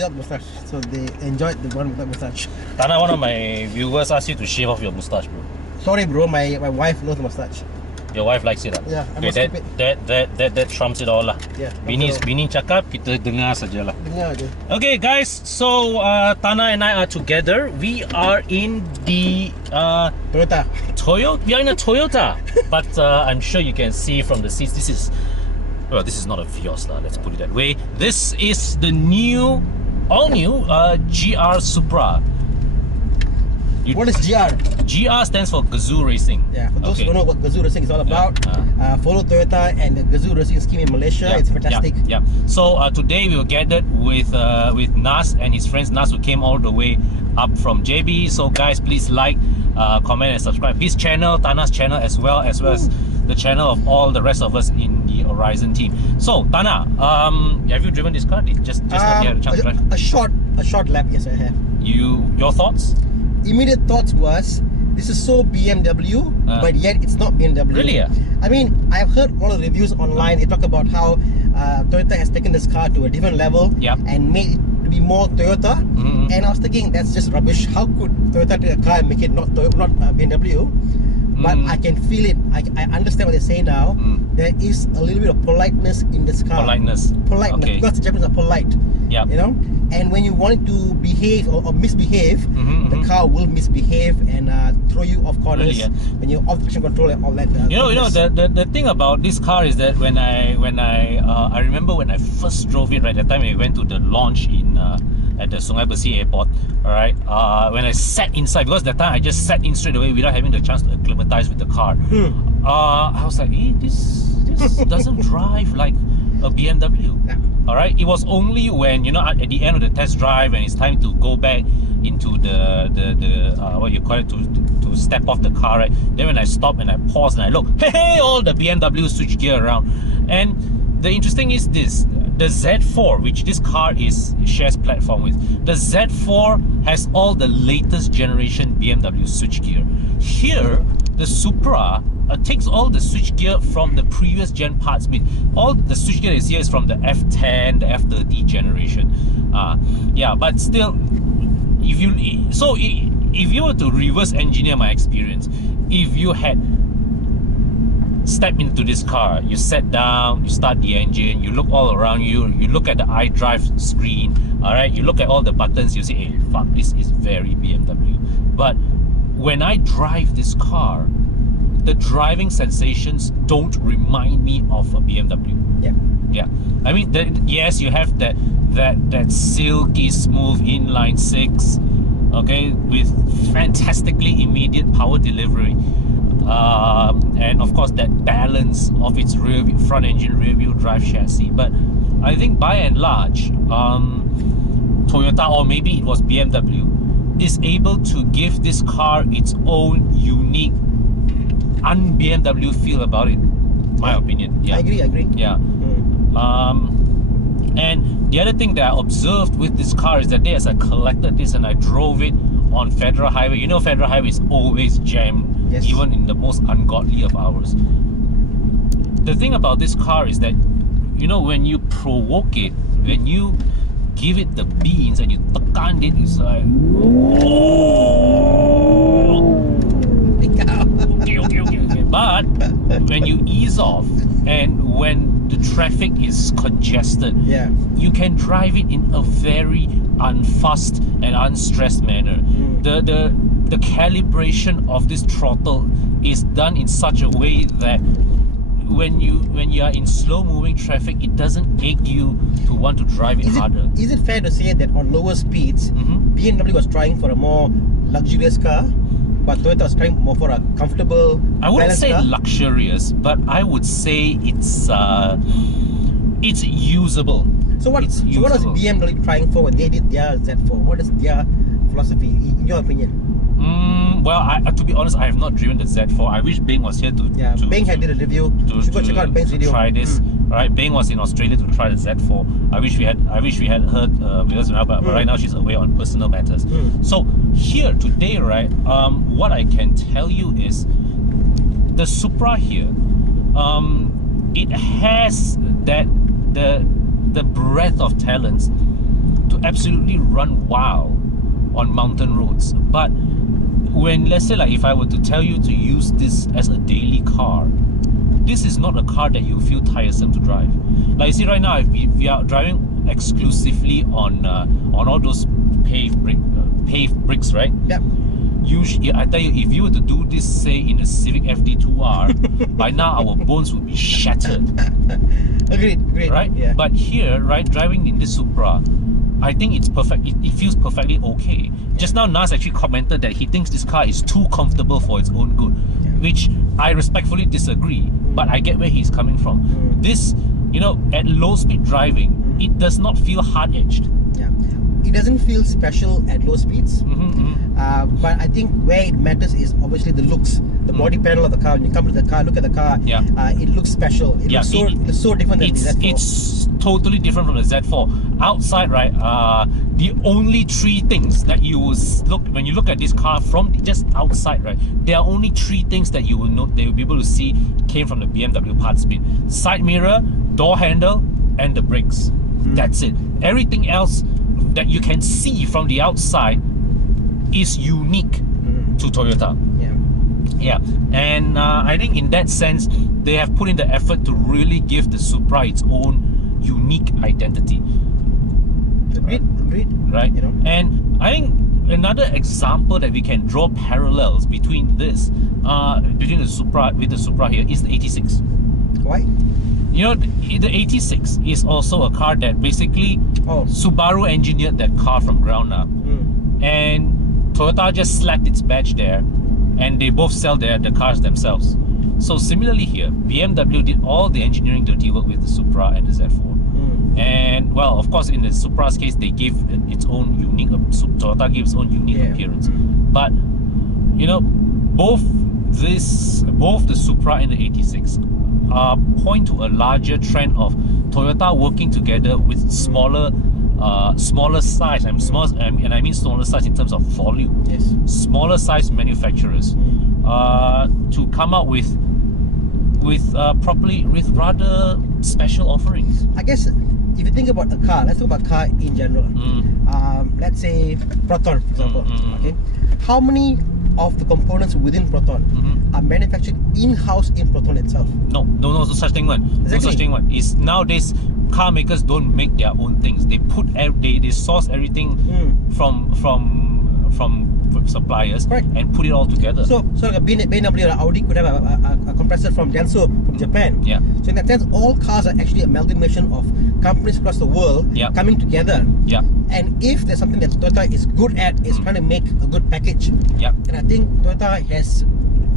without mustache, so they enjoyed the one without mustache. Thana, one of my viewers asked you to shave off your mustache, bro. Sorry, bro. My wife loves mustache. Your wife likes it, Yeah, I'm okay, not stupid. that trumps it all lah. Yeah. Bini cakap, kita dengar saja lah. Dengar je. Okay, guys. So Thana and I are together. We are in the Toyota. We are in a Toyota, but I'm sure you can see from the seats. This is not a Vios lah. Let's put it that way. This is the all new GR Supra. What is GR? GR stands for Gazoo Racing. Yeah, for those who don't know what Gazoo Racing is all about, follow Toyota and the Gazoo Racing scheme in Malaysia. It's fantastic. Yeah. So today we were gathered with Nazz and his friends. Nazz, who came all the way up from JB. So guys, please like, comment and subscribe his channel, Thana's channel, as well as the channel of all the rest of us in the Horizon team. So Thana, have you driven this car? Just not yet a chance to drive. A short lap, yes I have. Your thoughts? Immediate thoughts was, this is so BMW, but yet it's not BMW. Really? I mean, I've heard all the reviews online. They talk about how Toyota has taken this car to a different level and made it to be more Toyota. And I was thinking, that's just rubbish. How could Toyota take a car and make it not BMW? But I can feel it. I understand what they say now. There is a little bit of politeness in this car. Politeness. Okay. Because the Japanese are polite. Yeah. You know? And when you want it to behave or misbehave, the car will misbehave and throw you off corners. Really, when you're off traction control and all that. The thing about this car is that when I remember when I first drove it, right, that time we went to the launch in at the Sungai Besi airport. Alright, when I sat inside, because that time I just sat in straight away without having the chance to acclimatize with the car. I was like, hey, this doesn't drive like a BMW. Alright, it was only when, at the end of the test drive and it's time to go back into the what you call it, to step off the car, right? Then when I stopped and I paused and I looked, hey, all the BMW switch gear around. And the interesting is this, the Z4, which this car shares platform with, the Z4 has all the latest generation BMW switchgear. Here, the Supra takes all the switchgear from the previous gen parts. All the switchgear is here is from the F10, the F30 generation. But still, if you were to reverse engineer my experience, if you had step into this car, you sit down, you start the engine, you look all around you, you look at the iDrive screen, alright, you look at all the buttons, you say, hey, fuck, this is very BMW. But when I drive this car, the driving sensations don't remind me of a BMW. Yeah. I mean, yes, you have that silky smooth inline six, okay, with fantastically immediate power delivery. And of course that balance of its front engine rear wheel drive chassis. But I think by and large, Toyota, or maybe it was BMW, is able to give this car its own unique un-BMW feel about it, my opinion. I agree. Yeah. And the other thing that I observed with this car is that as I collected this and I drove it on Federal Highway, Federal Highway is always jammed. Yes. Even in the most ungodly of hours. The thing about this car is that, when you provoke it, when you give it the beans and you tekan it, it's like, okay. But when you ease off and when the traffic is congested, you can drive it in a very unfussed and unstressed manner. The calibration of this throttle is done in such a way that when you are in slow moving traffic, it doesn't ache you to want to drive it harder. Is it fair to say that on lower speeds, BMW was trying for a more luxurious car, but Toyota was trying more for a comfortable, I wouldn't say car? Luxurious, but I would say it's usable. So what was BMW trying for when they did their Z4? What is their philosophy, in your opinion? Well, to be honest, I have not driven the Z4. I wish Bing was here to Bing had did a review. You should go check out Bing's video. Try this. Right, Bing was in Australia to try the Z4. I wish we had heard because but right now she's away on personal matters. So here today, right, what I can tell you is the Supra here. It has the breadth of talents to absolutely run wild on mountain roads. But when, let's say, like if I were to tell you to use this as a daily car, this is not a car that you feel tiresome to drive. Like you see right now, if we are driving exclusively on all those paved bricks, right? Yeah. Usually, I tell you, if you were to do this, say, in a Civic FD2R, by now our bones would be shattered. Agreed. Right? Yeah. But here, right, driving in this Supra, I think it's perfect. It feels perfectly okay. Just now, Nazz actually commented that he thinks this car is too comfortable for its own good, which I respectfully disagree, but I get where he's coming from. This, you know, at low speed driving, it does not feel hard-edged. Yeah. It doesn't feel special at low speeds, but I think where it matters is obviously the looks, the body panel of the car. When you come to the car, look at the car, it looks special. It looks so different than the Z4. It's totally different from the Z4. Outside, right, the only three things that you will look, when you look at this car from just outside, right, there are only three things that you will note, they will be able to see came from the BMW parts bin: side mirror, door handle, and the brakes. That's it. Everything else that you can see from the outside is unique to Toyota. Yeah, and I think in that sense, they have put in the effort to really give the Supra its own unique identity. Agreed. Right? You know? And I think another example that we can draw parallels between this, between the Supra, with the Supra here, is the 86. Why? You know, the 86 is also a car that basically Subaru engineered that car from ground up, and Toyota just slapped its badge there, and they both sell the cars themselves. So similarly here, BMW did all the engineering dirty work with the Supra and the Z4. And well, of course, in the Supra's case, they gave its own unique, Toyota gave its own unique appearance. But you know, both the Supra and the 86 point to a larger trend of Toyota working together with smaller size. I mean smaller size in terms of volume. Yes. Smaller size manufacturers to come out with rather special offerings. I guess if you think about a car, let's talk about car in general. Let's say Proton, for example. Okay, how many of the components within Proton are manufactured in-house in Proton itself? No such thing one. Exactly. No such thing one. Is nowadays car makers don't make their own things. They put they source everything from suppliers and put it all together. So like a BMW or Audi could have a compressor from Denso from Japan. Yeah. So in that sense, all cars are actually amalgamation of companies across the world coming together. Yeah. And if there's something that Toyota is good at, is trying to make a good package. Yeah. And I think Toyota has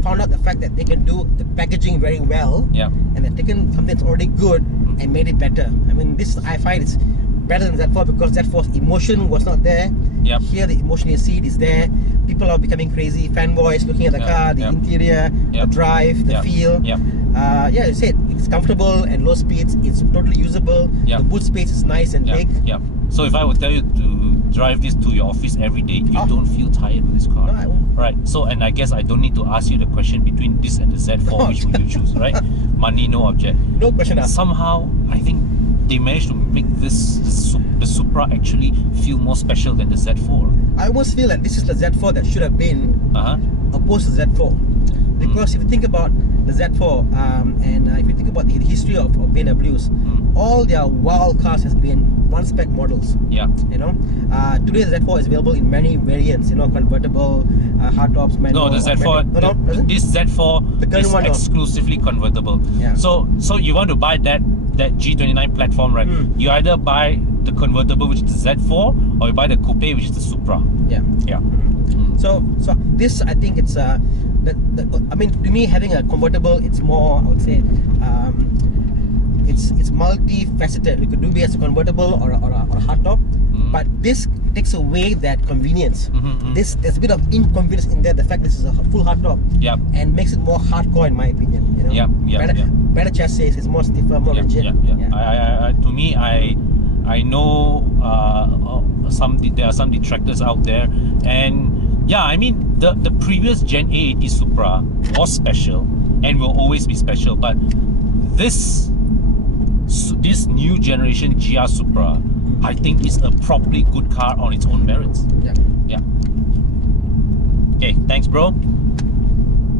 found out the fact that they can do the packaging very well. Yeah. And they've taken something that's already good and made it better. I mean, this I find it's better than Z4 because Z4's emotion was not there. Yep. Here the emotion you see is there. People are becoming crazy, fanboys looking at the car, the interior, the drive, the feel. Yeah, you said it's comfortable and low speeds. It's totally usable. The boot space is nice and big. Yeah. So if I would tell you to drive this to your office every day, you don't feel tired with this car. No, I won't. Right. So, and I guess I don't need to ask you the question between this and the Z4, which would you choose, right? Money, no object. No question asked. Somehow, I think they managed to make the Supra actually feel more special than the Z4. I almost feel that this is the Z4 that should have been opposed to Z4. Because if you think about the Z4 and if you think about the history of BMWs, all their wow cars has been one spec models. Yeah. You know, today the Z4 is available in many variants. You know, convertible, hardtops, manual. No, the Z4. This Z4 is exclusively convertible. Yeah. So you want to buy that G29 platform, right? You either buy the convertible, which is the Z4, or you buy the coupe, which is the Supra. Yeah. Yeah. So this, I think it's I mean, to me, having a convertible, it's more, I would say, it's multifaceted. You could do it as a convertible or a hardtop, but this takes away that convenience. There's a bit of inconvenience in there. The fact this is a full hardtop, and makes it more hardcore, in my opinion. You know, better chassis, it's more stiffer, more rigid. To me, I know there are some detractors out there, and I mean the previous Gen A80 Supra was special and will always be special, but this new generation GR Supra I think it's a properly good car on its own merits. Yeah. Okay, thanks, bro.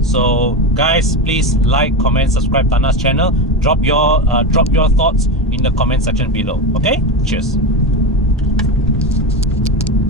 So guys, please like, comment, subscribe Thana's channel. Drop your thoughts in the comment section below. Okay, cheers.